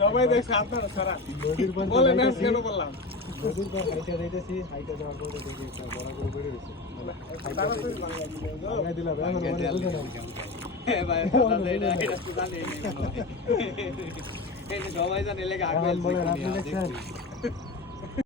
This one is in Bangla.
সবাই দেখছে আপনারা সারা বলেন কেন বললাম নদীর পর হাইটা যাইতেছি, হাইটা যাওয়ার পরে দেখি একটা বড় করে বেড়ে গেছে। ভাঙাই দিলাম, এখন মানে বুঝে না। সবাই জানে লেগে আগে আপনি দেখছেন